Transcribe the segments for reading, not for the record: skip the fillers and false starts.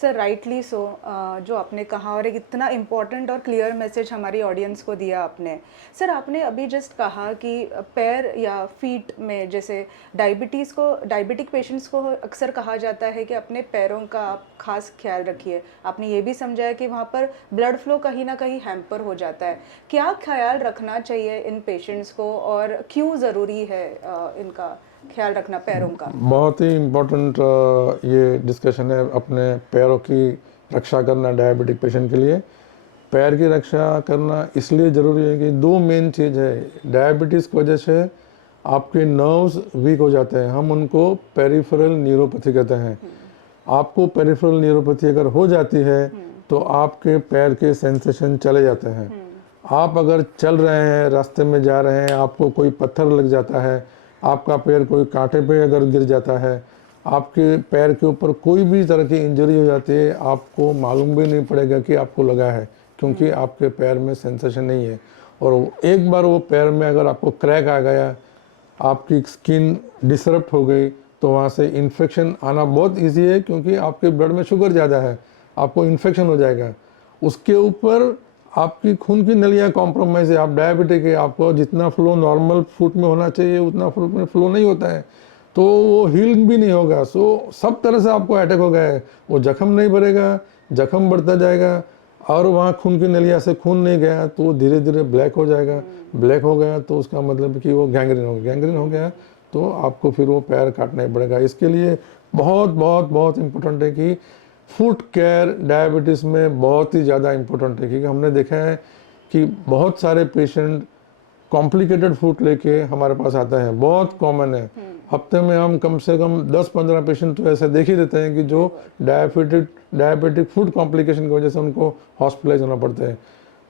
Sir rightly so, जो आपने कहा और एक इतना इम्पोर्टेंट और क्लियर मैसेज हमारी ऑडियंस को दिया आपने। सर आपने अभी जस्ट कहा कि पैर या फीट में जैसे डायबिटिक पेशेंट्स को अक्सर कहा जाता है कि अपने पैरों का आप खास ख्याल रखिए। आपने ये भी समझाया कि वहाँ पर ब्लड फ्लो कहीं ना कहीं हैम्पर हो जाता है। क्या ख्याल रखना चाहिए इन पेशेंट्स को और क्यों ज़रूरी है इनका ख्याल रखना पैरों का? बहुत ही इम्पोर्टेंट ये डिस्कशन है अपने पैरों की रक्षा करना डायबिटिक पेशेंट के लिए। पैर की रक्षा करना इसलिए ज़रूरी है कि दो मेन चीज़ है। डायबिटीज़ की वजह से आपके नर्व्स वीक हो जाते हैं, हम उनको पेरिफेरल न्यूरोपैथी कहते हैं। आपको पेरिफेरल न्यूरोपैथी अगर हो जाती है तो आपके पैर के सेंसेशन चले जाते हैं। आप अगर चल रहे हैं, रास्ते में जा रहे हैं, आपको कोई पत्थर लग जाता है, आपका पैर कोई कांटे पे अगर गिर जाता है, आपके पैर के ऊपर कोई भी तरह की इंजरी हो जाती है, आपको मालूम भी नहीं पड़ेगा कि आपको लगा है, क्योंकि आपके पैर में सेंसेशन नहीं है। और एक बार वो पैर में अगर आपको क्रैक आ गया, आपकी स्किन डिसरप्ट हो गई, तो वहाँ से इन्फेक्शन आना बहुत इजी है, क्योंकि आपके ब्लड में शुगर ज़्यादा है, आपको इन्फेक्शन हो जाएगा। उसके ऊपर आपकी खून की नलियाँ कॉम्प्रोमाइज़ है, आप डायबिटिक है, आपको जितना फ्लो नॉर्मल फुट में होना चाहिए उतना फुट में फ्लो नहीं होता है, तो वो हील भी नहीं होगा। सो सब तरह से आपको अटैक हो गया है, वो जख्म नहीं भरेगा, जख्म बढ़ता जाएगा, और वहाँ खून की नलिया से खून नहीं गया तो वो धीरे धीरे ब्लैक हो जाएगा। ब्लैक हो गया तो उसका मतलब कि वो गैंग्रीन हो गया। गैंग्रीन हो गया तो आपको फिर वो पैर काटना ही पड़ेगा। इसके लिए बहुत बहुत बहुत इम्पोर्टेंट है कि फुट केयर डायबिटीज़ में बहुत ही ज़्यादा इम्पोर्टेंट है, क्योंकि हमने देखा है कि बहुत सारे पेशेंट कॉम्प्लिकेटेड फुट लेके हमारे पास आते हैं, बहुत कॉमन है। हफ्ते में हम कम से कम 10-15 पेशेंट तो ऐसे देख ही देते हैं कि जो डायबिटिक फुट कॉम्प्लिकेशन की वजह से उनको हॉस्पिटलाइज होना पड़ता है।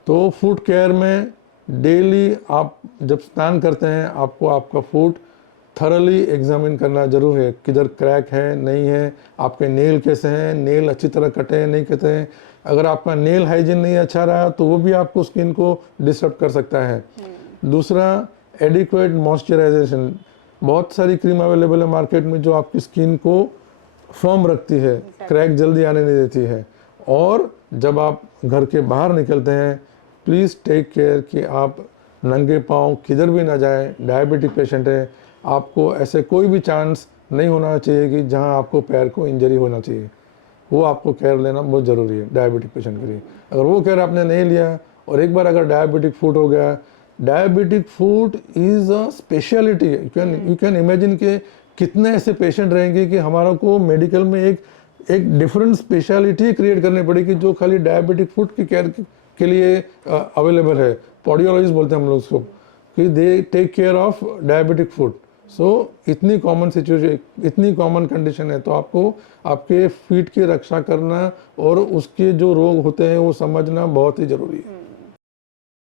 तो फुट केयर में डेली आप जब स्नान करते हैं, आपको आपका फुट थरली एग्जामिन करना जरूर है, किधर क्रैक है नहीं है, आपके नेल कैसे हैं, नेल अच्छी तरह कटे हैं नहीं कटे हैं। अगर आपका नेल हाइजीन नहीं अच्छा रहा तो वो भी आपको स्किन को डिस्टर्ब कर सकता है। दूसरा, एडिक्वेट मॉइस्चराइजेशन। बहुत सारी क्रीम अवेलेबल है मार्केट में जो आपकी स्किन को फर्म रखती है, क्रैक जल्दी आने नहीं देती है। और जब आप घर के बाहर निकलते हैं, प्लीज़ टेक केयर कि आप नंगे पाँव किधर भी ना जाएं। डायबिटिक पेशेंट है, आपको ऐसे कोई भी चांस नहीं होना चाहिए कि जहां आपको पैर को इंजरी होना चाहिए। वो आपको केयर लेना बहुत ज़रूरी है डायबिटिक पेशेंट के लिए। अगर वो केयर आपने नहीं लिया और एक बार अगर डायबिटिक फुट हो गया, diabetic foot is a speciality. You can imagine के कितने ऐसे पेशेंट रहेंगे कि हमारा को मेडिकल में एक डिफरेंट स्पेशलिटी क्रिएट करनी पड़ेगी जो खाली डायबिटिक फुट की केयर के लिए अवेलेबल है। पॉडियोलॉजिस्ट बोलते हैं हम लोग उसको, कि they take care of diabetic foot. So इतनी कॉमन सिचुएशन, इतनी कॉमन कंडीशन है, तो आपको आपके फीट की रक्षा करना और उसके जो रोग होते हैं वो समझना बहुत ही ज़रूरी है।